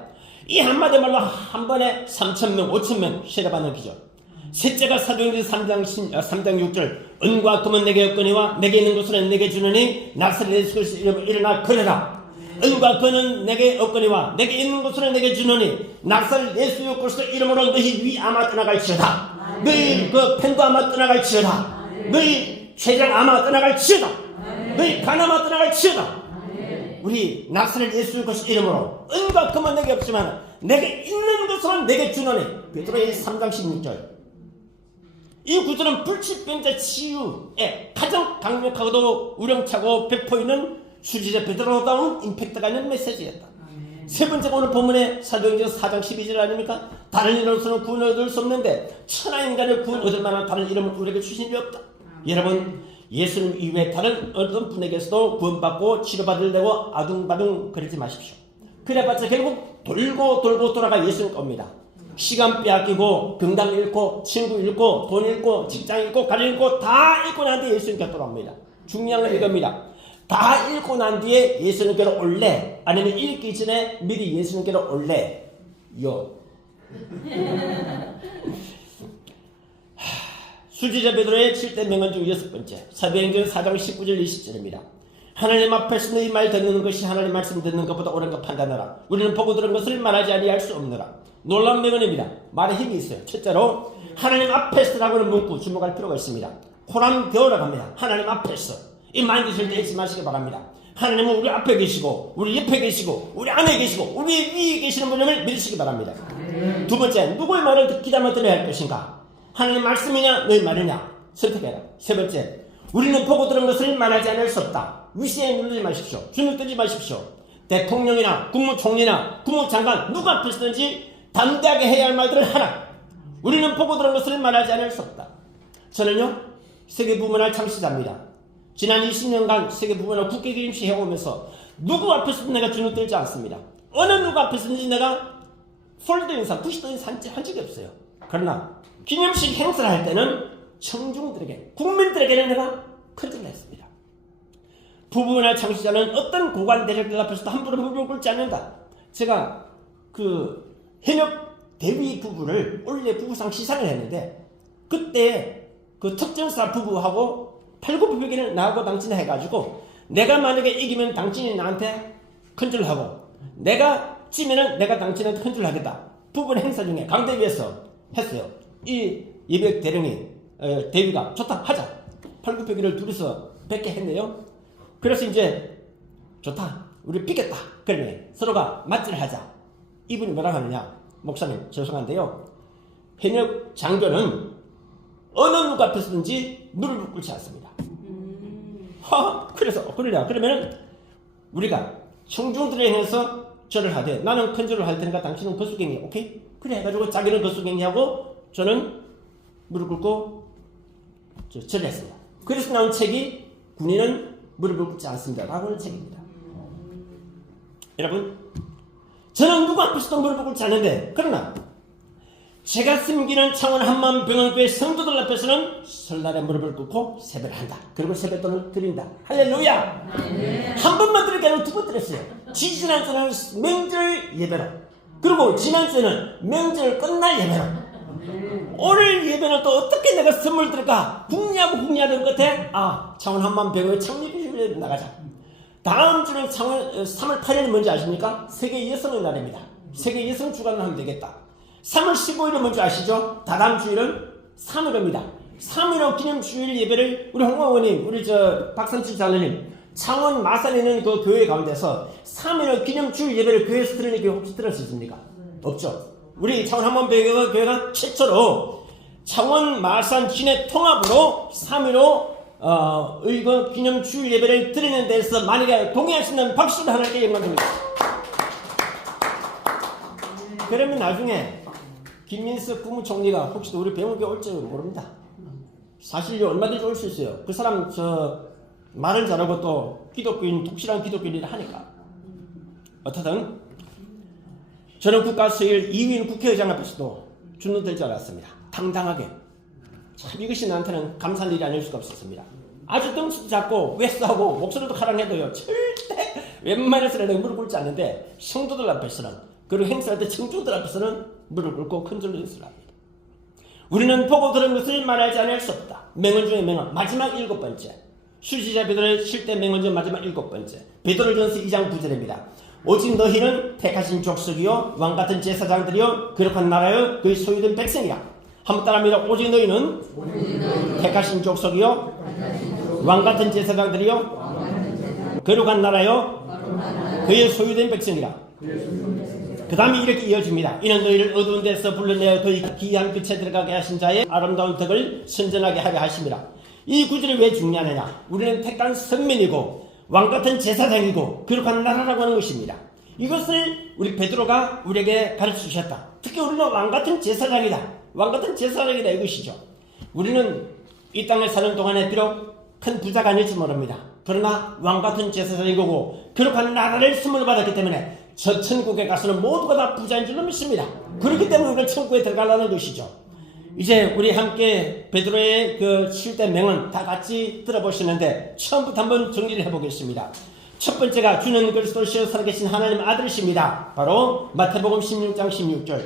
이 한마디 말로 한 번에 3,000명, 5,000명 세례받는 기적. 셋째가 사도행전 3장 6절, 은과 금은 내게 없거니와 내게 있는 것은 내게 주느니 나사렛 예수 그리스도의 이름으로 일어나 걸으라. 은과 금은 내게 없거니와 내게 있는 것은 내게 주느니 나사렛 예수 그리스도의 이름으로 너희 위 아마 떠나갈지어다. 너희 그 펜도 아마 떠나갈지어다. 너희 췌장 아마 떠나갈지어다. 너희 간 아마 떠나갈지어다. 우리 나사렛 예수 그리스도의 이름으로 은과 금은 내게 없지만 내게 있는 것은 내게 주느니. 베드로의 3장 16절. 이 구절은 불치병자 치유에 가장 강력하고도 우렁차고 배포있는 수지자 베드로다운 임팩트가 있는 메시지였다. 세 번째가 오늘 본문의 사도행전 4장 12절 아닙니까? 다른 이름으로서는 구원을 얻을 수 없는데 천하 인간을 구원 얻을 만한 다른 이름을 우리에게 주신 일이 없다. 여러분, 예수님 이외에 다른 어떤 분에게서도 구원받고 치료받으려고 아둥바둥 그러지 마십시오. 그래봤자 결국 돌고 돌고 돌아가 예수님 겁니다. 시간 빼앗기고 건강 잃고 친구 잃고 돈 잃고 직장 잃고 가정 잃고 다 잃고 난 뒤에 예수님께 돌아옵니다. 중요한 건 이겁니다. 다 잃고 난 뒤에 예수님께로 올래? 아니면 잃기 전에 미리 예수님께로 올래? 수지자 베드로의 7대 명언 중 6번째, 사도행전 4장 19절 20절입니다. 하나님 앞에서 너희 말 듣는 것이 하나님 말씀 듣는 것보다 옳은 것 판단하라. 우리는 보고 들은 것을 말하지 아니할 수 없느라. 놀라운 명언입니다. 말에 힘이 있어요. 첫째로 하나님 앞에서라고는 문구 주목할 필요가 있습니다. 호람되어라고 합니다. 하나님 앞에서. 이 마인드 절대 잊지 마시기 바랍니다. 하나님은 우리 앞에 계시고 우리 옆에 계시고 우리 안에 계시고 우리 위에 계시는 분임을 믿으시기 바랍니다. 두 번째, 누구의 말을 기다려 들어야 할 것인가? 하나님 말씀이냐 너희 말이냐 선택해라. 세 번째, 우리는 보고 들은 것을 말하지 않을 수 없다. 위세에 누르지 마십시오. 주눅 들지 마십시오. 대통령이나 국무총리나 국무장관 누구 앞에서든지 담대하게 해야 할 말들을 하라. 우리는 보고 들은 것을 말하지 않을 수 없다. 저는요 세계부문화 창시자입니다. 지난 20년간 세계부문화 국회기임시 해오면서 누구 앞에서도 내가 주눅 들지 않습니다. 어느 누구 앞에서든지 내가 폴더 인사, 부시도 인사 한 적이 없어요. 그러나 기념식 행사를 할 때는 청중들에게, 국민들에게는 내가 큰절을 했습니다. 부부문화 창시자는 어떤 고관 대적들 앞에서도 함부로 무릎을 꿇지 않는다. 제가 그 현역 대위 부부를 올해 부부상 시상을 했는데 그때 그 특전사 부부하고 팔굽혀펴기를 나하고 당신이 해가지고 내가 만약에 이기면 당신이 나한테 큰절하고 내가 지면은 내가 당신한테 큰절하겠다. 부부 행사 중에 강대위에서 했어요. 이 예백 대령이 대위가 좋다 하자. 팔굽혀펴기를 둘이서 100개 했네요. 그래서 이제 좋다 우리 비겠다. 그러면 서로가 맞지를 하자. 이분이 뭐라고 하느냐. 목사님 죄송한데요. 현역 장교는 어느 누구 앞에서든지 무릎을 꿇지 않습니다. 그래서 그러냐. 그러면 우리가 청중들에 행해서 절을 하되 나는 큰절을 할 테니까 당신은 거수경이 오케이? 그래 해가지고 자기는 거수경이하고 저는 무릎 꿇고 절을 했습니다. 그래서 나온 책이 군인은 무릎을 꿇지 않습니다 라고 하는 책입니다. 여러분 저는 누구 앞에서도 무릎을 꿇지 않는데 그러나 제가 섬기는 창원 한마음병원교회 성도들 앞에서는 설날에 무릎을 꿇고 세배를 한다. 그리고 세뱃돈을 드린다. 할렐루야. 한 번만 드릴 게 아니라 두 번 드렸어요. 지난주는 명절 예배로, 그리고 지난주는 명절 끝날 예배로, 오늘 예배는 또 어떻게 내가 선물 드릴까 궁리하던 끝에 창원 한마음병원의 창립주일에 나가자. 다음 주는 창원 3월 8일은 뭔지 아십니까? 세계 여성의 날입니다. 세계 여성 주간을 하면 되겠다. 3월 15일은 뭔지 아시죠? 다다음 주일은 3.15입니다. 3.15 기념주일 예배를 우리 홍광원님, 우리 박선치 장로님, 창원 마산에 있는 그 교회 가운데서 3.15 기념주일 예배를 교회에서 들으니 혹시 들었습니까? 없죠. 우리 창원 한마음교회가 최초로 창원 마산 진해 통합으로 3.15 의거 기념주일 예배를 드리는 데서 만약에 동의하시는 박수를 하나님께 영광드립니다. 그러면 나중에 김민석 국무총리가 혹시 우리 병원에 올지 모릅니다. 사실 얼마든지 올 수 있어요. 그 사람 말을 잘하고 또 기독교인, 독실한 기독교인이라 하니까. 어떻든 저는 국가수일 2위인 국회의장 앞에서도 주눅 들지 않았습니다. 당당하게. 참 이것이 나한테는 감사한 일이 아닐 수가 없었습니다. 아주 덩치도 작고 외스하고 목소리도 가랑해도요. 절대 웬만해서는 무릎 꿇지 않는데 성도들 앞에서는, 그리고 행사할 때 청중들 앞에서는 무릎 꿇고 큰절로 행사를 합니다. 우리는 보고 들은 것을 말하지 않을 수 없다. 명언 중에 명언 마지막 7번째, 수지자 베드로의 7대 명언 중 마지막 7번째, 베드로전서 2장 9절입니다. 오직 너희는 택하신 족속이요 왕같은 제사장들이요 거룩한 나라요 그의 소유된 백성이라. 한번 따라합니다. 오직 너희는 택하신 족속이요 왕같은 제사장들이요 거룩한 나라요 그의 소유된 백성이라. 그 다음에 이렇게 이어집니다. 이는 너희를 어두운 데서 불러내어 너희 기이한 빛에 들어가게 하신 자의 아름다운 덕을 선전하게 하게 하십니다. 이 구절이 왜 중요하느냐. 우리는 택한 선민이고 왕같은 제사장이고 거룩한 나라라고 하는 것입니다. 이것을 우리 베드로가 우리에게 가르쳐 주셨다. 특히 우리는 왕같은 제사장이다. 왕같은 제사장이다 이것이죠. 우리는 이 땅에 사는 동안에 비록 큰 부자가 아닐지 모릅니다. 그러나 왕같은 제사장이고 거룩한 나라를 선물을 받았기 때문에 저 천국에 가서는 모두가 다 부자인 줄로 믿습니다. 그렇기 때문에 우리가 천국에 들어가려는 것이죠. 이제 우리 함께 베드로의 그 7대 명언 다 같이 들어보시는데 처음부터 한번 정리를 해보겠습니다. 첫 번째가 주는 그리스도시여 살아계신 하나님 아들이십니다. 바로 마태복음 16장 16절.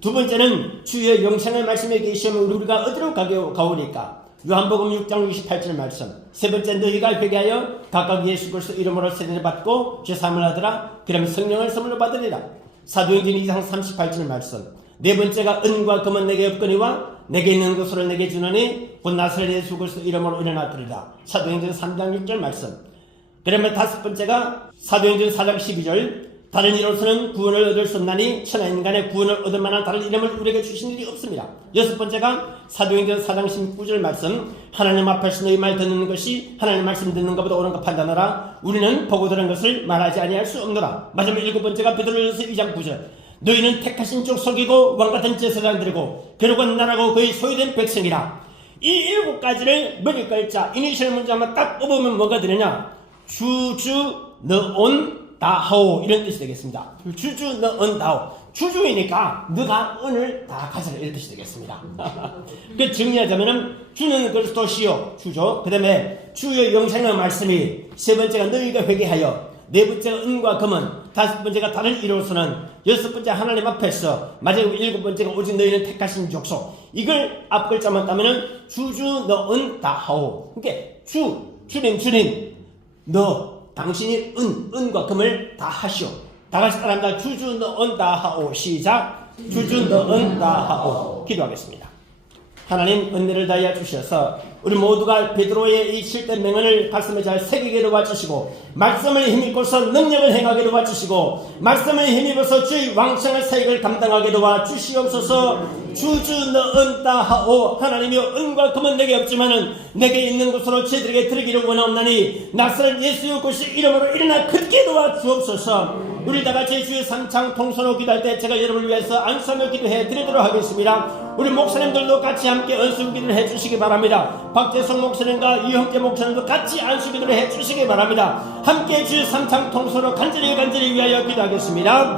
두 번째는 주의 영생의 말씀에 계시면 우리가 어디로 가오니까? 요한복음 6장 68절 말씀. 세 번째, 너희가 회개하여 각각 예수 그리스도 이름으로 세례를 받고 죄사함을 하더라. 그러면 성령을 선물로 받으리라. 사도행전 2장 38절 말씀. 네 번째가 은과 금은 내게 없거니와 내게 있는 것으로 내게 주노니 곧 나사렛 예수 그리스도 이름으로 일어나더리라. 사도행전 3장 6절 말씀. 그러면 다섯 번째가 사도행전 4장 12절. 다른 이로서는 구원을 얻을 수 없나니 천하 인간의 구원을 얻을 만한 다른 이름을 우리에게 주신 일이 없습니다. 여섯 번째가 사도행전 4장 19절 말씀. 하나님 앞에서 너희 말 듣는 것이 하나님 말씀 듣는 것보다 옳은 것 판단하라. 우리는 보고 들은 것을 말하지 아니할 수 없노라. 마지막 일곱 번째가 베드로전서 2장 9절. 너희는 택하신 쪽 속이고 왕같은 제사장들이고 거룩한 나라고 거의 소유된 백성이라. 이 일곱 가지를 머리 깔자 이니셜 문자만 딱 뽑으면 뭐가 되느냐? 주주 너온 다하오 이런 뜻이 되겠습니다. 주주 너은 다오. 주주이니까 너가 은을 다 가져라 이런 뜻이 되겠습니다. 그 정리하자면은 주는 그리스도시요 주죠. 그 다음에 주의 영생의 말씀이 세 번째가 너희가 회개하여 네 번째가 은과 금은 다섯 번째가 다른 이로서는 여섯 번째 하나님 앞에서 마지막 일곱 번째가 오직 너희는 택하신 족속. 이걸 앞 글자만 따면은 주주 너은 다하오. 그러니까 주님 너 당신이 은과 금을 다 하시오. 다 같이 따라합니다. 주주 너은 다 하오. 시작. 주주 너은 다 하오. 기도하겠습니다. 하나님 은혜를 다하여 주셔서 우리 모두가 베드로의 이 7대 명언을 가슴에 잘 새기게 도와주시고 말씀을 힘입고서 능력을 행하게 도와주시고 말씀을 힘입어서 주의 왕성의 사역을 감당하게 도와주시옵소서. 주주 너은 다하오. 하나님이여 은과 금은 내게 없지만은 내게 있는 곳으로 저희들에게 드리기를 원하옵나니 나사렛 예수 그리스도 이름으로 일어나 크게 도와주옵소서. 우리 다같이 주의 삼창 통선으로 기도할 때 제가 여러분을 위해서 안수하며 기도해 드리도록 하겠습니다. 우리 목사님들도 같이 함께 안수 기도를 해주시기 바랍니다. 박재성 목사님과 이형재 목사님도 같이 안수 기도를 해주시기 바랍니다. 함께 주의 삼창 통선으로 간절히 위하여 기도하겠습니다.